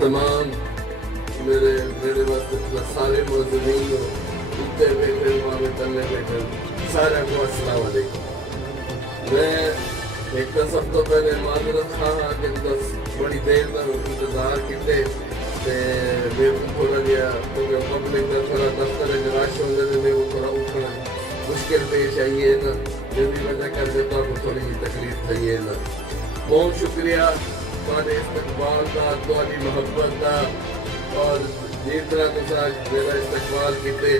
تمام میرے واسطے سارے موزمین اتنے بیٹھے ماں تلے بیٹھے سارے کو السلام علیکم. میں ایک تو سب تو پہلے معذرت خواہ ہاں کہ بڑی دیر تک انتظار کیتے میرے کو تھوڑا جہا کیونکہ پبلک کا تھوڑا دفتر رش ہوتا ہے میرے کو تھوڑا اٹھنا مشکل پیش آئی ہے نا جس کی وجہ کر دیتا کو تھوڑی جی تکلیف تھی ہے نا. بہت شکریہ تھوڑے استقبال کا تھوڑی محبت کا اور جس طرح تصا میرا استقبال کیتے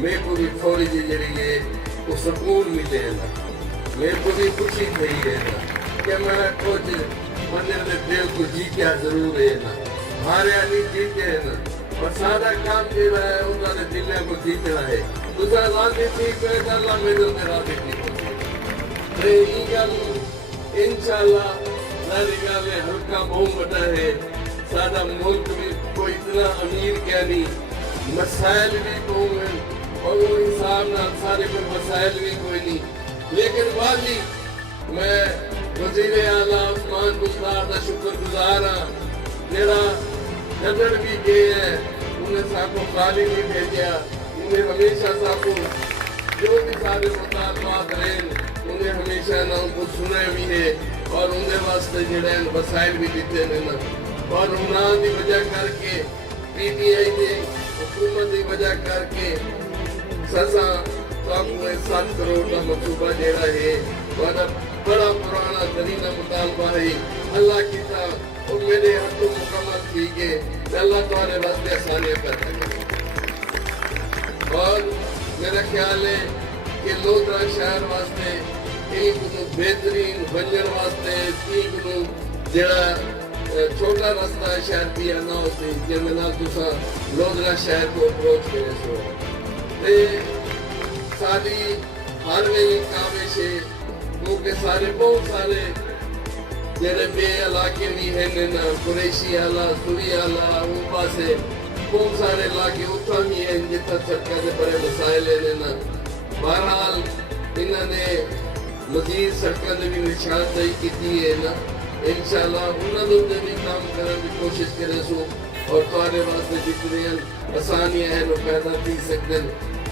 میرے کو بھی تھوڑی جی جڑی ہے وہ سکون ملے نا میرے کو بھی خوشی تھی ہے نا کہ میں کچھ بندے دے دل کو جیتیا ضرور ہے نا ہاریا نہیں جیتے ہے نا اور سارا کام جہاں ہے انہوں نے دلوں کو جیتنا ہے تصا راضی ٹھیک ہے تو اللہ میرے سے راضی ٹھیک ہو یہ گل انشاءاللہ ساری گل ہلکا بہت بڑا ہے سارا ملک بھی کوئی اتنا امیر کیا نہیں مسائل بھی بہت ہیں اور وہ حساب نہ سارے پر مسائل بھی کوئی نہیں لیکن والی میں وزیر اعلیٰ عثمان بزدار کا شکر گزار ہاں جڑا نظر بھی گئے ہے انہیں ساکو خالی نہیں بھیجا انہیں ہمیشہ ساکو جو بھی سارے مطالبات رہے انہیں ہمیشہ نہ ان کو سنے بھی ہے اور انہیں واسطے جڑے وسائل بھی دیتے ہیں اور انہاں دی وجہ کر کے پی ٹی آئی نے حکومت دی وجہ کر کے سزا کاموں 7 کروڑ کا منصوبہ جڑا ہے بڑا پرانا ترین مطالبہ ہے اللہ کی طرح اور میرے ہاتھوں مکمل تھی کہ اللہ تمہارے واسطے آسانیاں پیدا کرے. اور میرا خیال ہے کہ لودھرا شہر واسطے ایک بہترین بنجر واسطے ایک جڑا چھوٹا رستہ ہے شہر پیا نہ ہوتی جن میں تسا لودھرا شہر کو اپروچ کرے سو ساری ہر ویلی کامش ہے کیونکہ سارے بہت سارے جڑے بے علاقے بھی ہیں قریشی آلہ سوری آلہ ان پاسے بہت سارے علاقے اتنا بھی ہیں جتنا سڑکیں کے بڑے مسائل ہیں بہرحال انہوں نے مزید سڑکوں نے بھی نشاندہی کی ہے نا انشاءاللہ انہوں نے بھی کام کرنے کی کوشش کرے سو اور تمہارے واسطے جتنی آسانیاں ہیں وہ پیدا کی سکتے ہیں.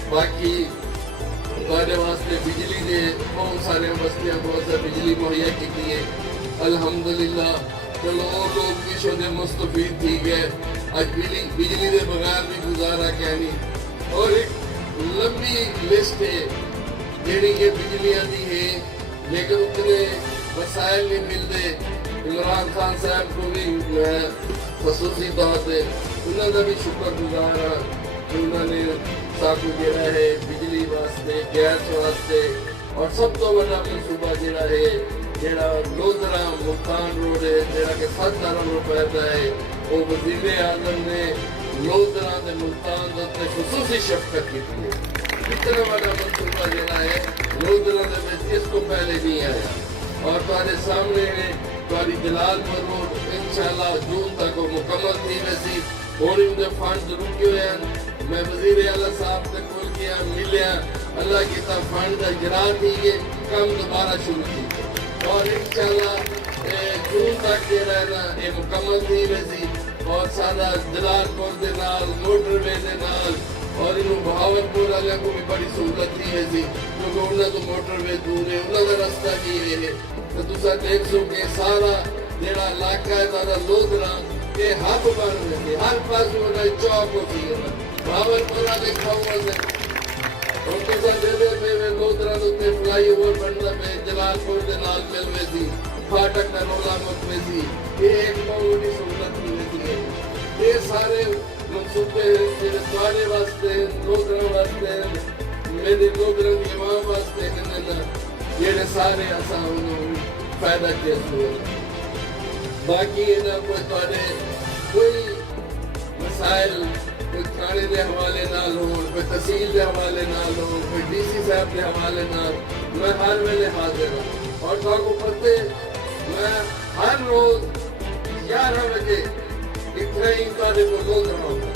باقی تمہارے واسطے بجلی دے بہت سارے بستیاں بہت سارے بجلی مہیا کی ہے الحمدللہ. چلو اور لوگ بھی شدے مستفید تھی گئے آج بجلی دے بغیر بھی گزارا کیا نہیں اور ایک لمبی لسٹ ہے جیڑی یہ بجلیاں دی ہے لیکن اتنے وسائل نہیں ملتے. عمران خان صاحب کو بھی میں خصوصی طور پہ انہوں کا بھی شکر گزار ہاں کہ انہوں نے ساکو جڑا ہے بجلی واسطے گیس واسطے اور سب تو بڑا منصوبہ جڑا ہے جڑا لودھرا ملتان روڈ ہے جڑا کہ 7 ارب روپے کا ہے وہ وزیر اعظم نے لودھرا دے ملتان دے خصوصی شفقت کی ہے. اتنا بڑا منصوبہ جڑا ہے لودھرا دے اس کو پہلے نہیں آیا اور تمہارے سامنے ہے تمہاری جلال پر روڈ انشاءاللہ جون تک وہ مکمل تھی ویسی اور ان کے فنڈ رکے ہوئے ہیں. میں وزیر اعلیٰ صاحب سے کھول کیا ملیا اللہ کی طرف فنڈ اجرا تھی یہ کام دوبارہ شروع کی اور انشاءاللہ جون تک یہ رہنا یہ مکمل تھی ویسی اور سارا جلال پور دے نال موٹر وے دے نال اور انہوں بہاول پور والے کو بھی بڑی سہولت تھی ویسی کیونکہ انہوں تو موٹر وے دور ہے انہوں کا رستہ بھی یہ ہے تو تسا دیکھ سو کہ سارا جڑا علاقہ ہے سارا لودھرا کے ہب بن رہے ہر پاس چوک ہوتی ہے بہاول پور والے کھاؤں سے اور تسا دے لودھرا تے فلائی اوور بننا پہ جلال پور دے نال مل ویسی پھاٹک کا رولا مت ویسی یہ ایک بہت سہولت کی ویسی ہے. یہ سارے منصوبے میرے تمہارے واسطے لودھرا واسطے میرے لودھرا کے عوام واسطے جڑے سارے اساں انہوں فائدہ کیا سو. باقی انہاں کوئی مسائل کوئی تھانے دے حوالے نال ہو کوئی تحصیل دے حوالے نال ہو کوئی ڈی سی صاحب دے حوالے نال میں ہر ویلے حاضر ہوں اور تھوڑا کو پتے میں ہر روز 11 بجے اتنا ہی تھوڑے کو لودھرا ہوگا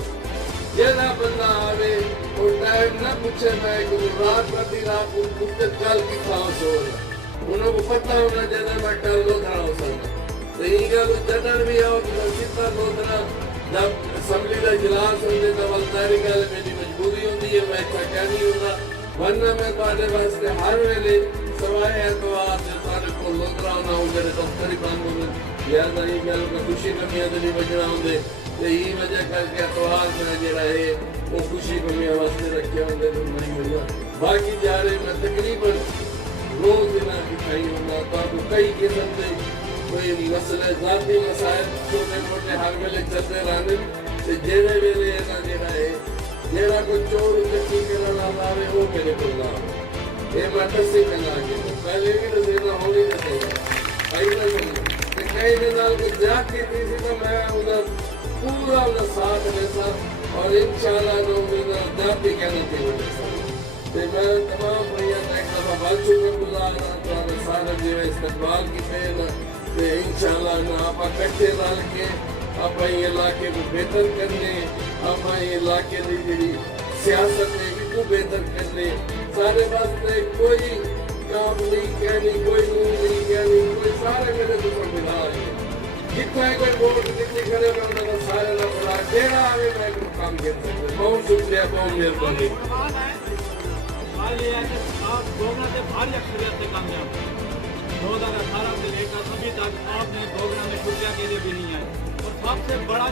جہاں بندہ آوے اور ٹائم نہ پوچھے میں کہ رات پرتی رات کو پوچھتے کل کی تھاں سو رہا انہوں کو پتہ ہونا جہاں میں کل لودھرا ہو سکتا تو یہ گل جدر بھی آؤ کہ سیدھا لودھرا جب اسمبلی کا اجلاس ہوتے تو ظاہری گل ہے میری مجبوری ہوتی ہے میں اتنا کیا نہیں ہوتا ورنہ میں تھوڑے واسطے ہر ویلے سوائے اعتبار سے تھوڑے کو لوترا ہونا ہوں میرے دفتری بند ہونے لہٰذا یہ گل کو خوشی کمیاں تو نہیں بجنا ہوں تو یہی وجہ کر کے اتوار میں جڑا ہے وہ خوشی کمیاں واسطے رکھے ہوں تو نہیں بجنا باقی جا رہے میں تقریباً روز نہ دکھائی ہونا تو کئی قسم سے کوئی مسئلے ذاتی مسائل چھوٹے موٹے ہر ویلے چلتے رہنے تو جڑے ویلے نہ جڑا ہے جڑا کوئی چور چکی کرنا لاوے وہ میرے کو لا یہ میں دسے کلا کے پہلے بھی رسینا ہونی نہ چاہیے آئی نہ سمجھ کہ کئی دن کوئی زیادتی تھی سی تو میں ادھر پورا انہیں ساتھ لیتا اور انشاءاللہ جو میرا زیادتی کہنا چاہیے میں تمام بھائیوں کا ایک دفعہ بہت شکر گزار ہوں سارا جو ہے استقبال کی پہن انشاءاللہ آپ کٹھے رل کے آپ یہ علاقے کو بہتر کرنے آپ یہ علاقے کی جڑی سیاست ہے اس کو بہتر کرنے سارے واسطے کوئی کام نہیں کہنی کوئی منہ نہیں کہنی کوئی سارے میرے دوسرے ملا ہے جتنا کوئی ووٹ جتنی کرے میں انہوں سارے نہ پڑا جیڑا آگے میں کام کر سکتے بہت شکریہ بہت مہربانی یہ ہے کہ آپ گوگرا سے بھاری اکثریت سے کامیاب ہیں 2018 سے لے کر ابھی تک آپ نے گوگرا میں چھٹیاں کے لیے بھی نہیں آئے اور سب سے بڑا